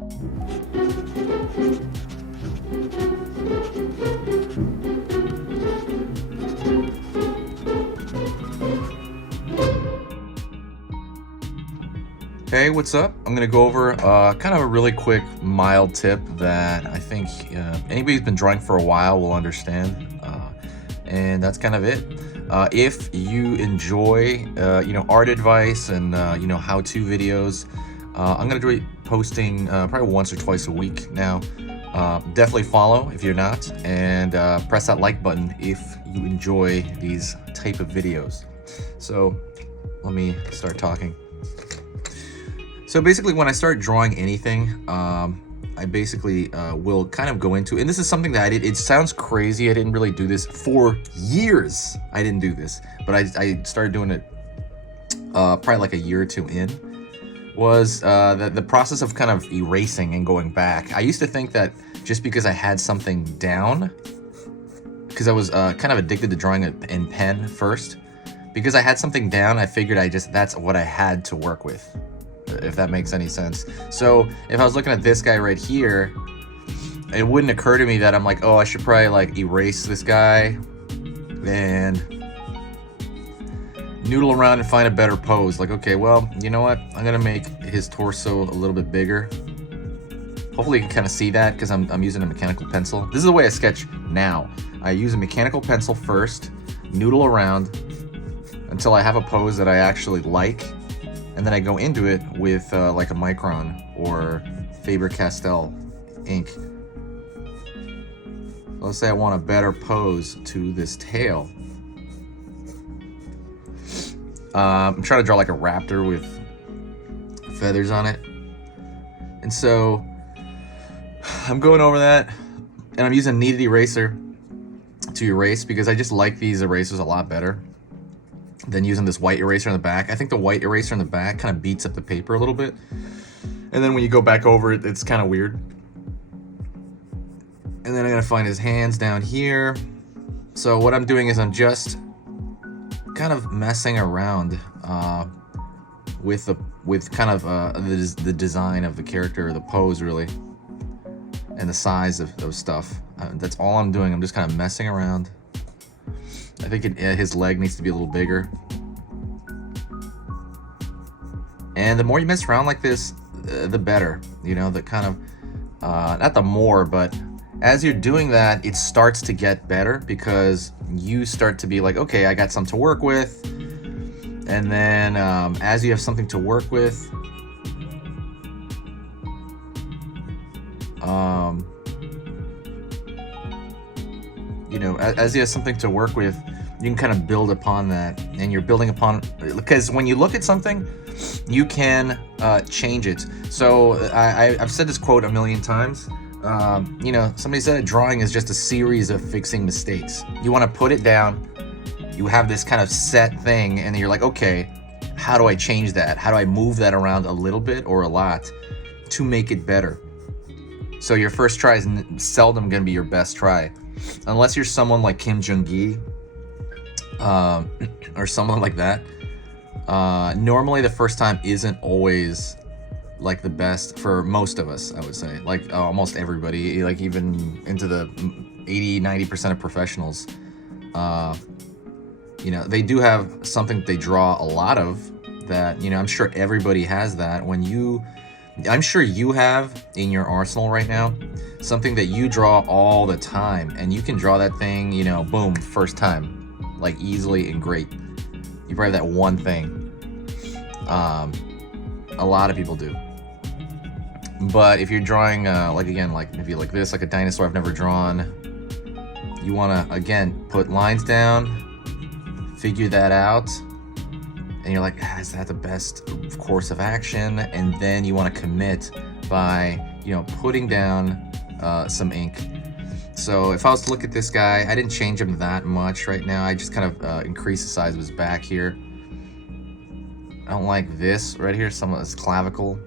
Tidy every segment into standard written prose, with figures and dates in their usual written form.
Hey, what's up? I'm gonna go over kind of a really quick, mild tip that I think anybody who's been drawing for a while will understand, and that's kind of it. If you enjoy, art advice and how-to videos, I'm gonna be posting probably once or twice a week now. Definitely follow if you're not, and press that like button if you enjoy these type of videos. So let me start talking. So basically, when I start drawing anything, I basically will kind of go into, and this is something that I did. It sounds crazy. I didn't really do this for years. I didn't do this, but I started doing it probably like a year or two in. Was the process of kind of erasing and going back. I used to think that just because I had something down, because I was kind of addicted to drawing in pen first, because I had something down, I figured that's what I had to work with. If that makes any sense. So if I was looking at this guy right here, it wouldn't occur to me that I'm like, oh, I should probably like erase this guy and noodle around and find a better pose. Like, okay, well, you know what? I'm gonna make his torso a little bit bigger. Hopefully you can kind of see that because I'm using a mechanical pencil. This is the way I sketch now. I use a mechanical pencil first, noodle around until I have a pose that I actually like. And then I go into it with like a Micron or Faber-Castell ink. Let's say I want a better pose to this tail. I'm trying to draw like a raptor with feathers on it. And so I'm going over that, and I'm using a kneaded eraser to erase because I just like these erasers a lot better than using this white eraser in the back. I think the white eraser in the back kind of beats up the paper a little bit. And then when you go back over it, it's kind of weird. And then I'm gonna find his hands down here. So what I'm doing is I'm just kind of messing around with kind of the design of the character, or the pose really, and the size of those stuff. That's all I'm doing. I'm just kind of messing around. I think his leg needs to be a little bigger. And the more you mess around like this, the better. You know, the kind of, not the more, but as you're doing that, it starts to get better because you start to be like, okay, I got something to work with. And then as you have something to work with, as you have something to work with, you can kind of build upon that, and you're building upon, because when you look at something, you can change it. So I've said this quote a million times. Somebody said a drawing is just a series of fixing mistakes. You want to put it down, you have this kind of set thing, and then you're like, okay, how do I change that? How do I move that around a little bit or a lot to make it better? So your first try is seldom going to be your best try. Unless you're someone like Kim Jong-gi, or someone like that. Normally the first time isn't always like the best for most of us, I would say. Like almost everybody, like even into the 80-90% of professionals. They do have something they draw a lot of that, I'm sure everybody has that. I'm sure you have in your arsenal right now something that you draw all the time, and you can draw that thing, boom, first time, like easily and great. You probably have that one thing. A lot of people do. But if you're drawing, like maybe like this, like a dinosaur I've never drawn, you want to, again, put lines down, figure that out, and you're like, is that the best course of action? And then you want to commit by, putting down some ink. So if I was to look at this guy, I didn't change him that much right now. I just kind of increased the size of his back here. I don't like this right here, some of this clavicle.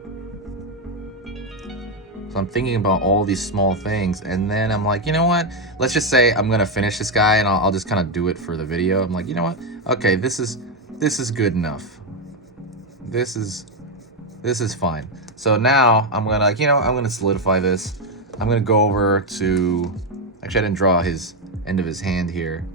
So I'm thinking about all these small things, and then I'm like, you know what? Let's just say I'm gonna finish this guy, and I'll just kind of do it for the video. I'm like, you know what? Okay, this is good enough. This is This is fine. So now I'm gonna, I'm gonna solidify this. I'm gonna go over to, actually I didn't draw his end of his hand here.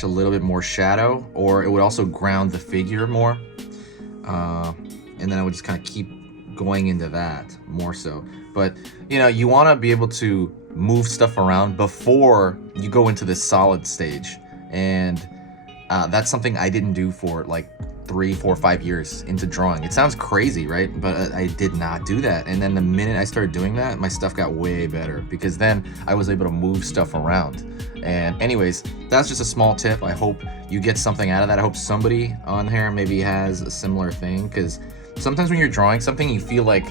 A little bit more shadow, or it would also ground the figure more, and then I would just kind of keep going into that more so. But you want to be able to move stuff around before you go into this solid stage, and that's something I didn't do for like 3, 4, 5 years into drawing. It sounds crazy, right? But I did not do that. And then the minute I started doing that, my stuff got way better, because then I was able to move stuff around. And anyways, that's just a small tip. I hope you get something out of that. I hope somebody on here maybe has a similar thing, because sometimes when you're drawing something, you feel like,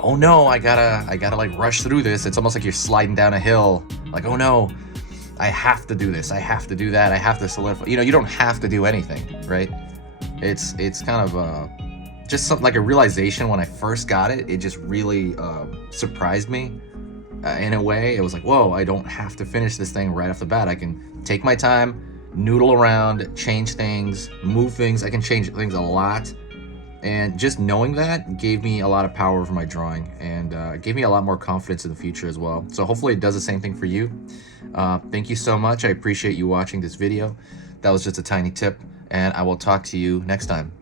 oh no, I gotta like rush through this. It's almost like you're sliding down a hill. Like, oh no, I have to do this, I have to do that, I have to solidify. You don't have to do anything, right? It's kind of just something like a realization. When I first got it, it just really surprised me. In a way, it was like, whoa, I don't have to finish this thing right off the bat. I can take my time, noodle around, change things, move things. I can change things a lot. And just knowing that gave me a lot of power over my drawing, and gave me a lot more confidence in the future as well. So hopefully it does the same thing for you. Thank you so much. I appreciate you watching this video. That was just a tiny tip, and I will talk to you next time.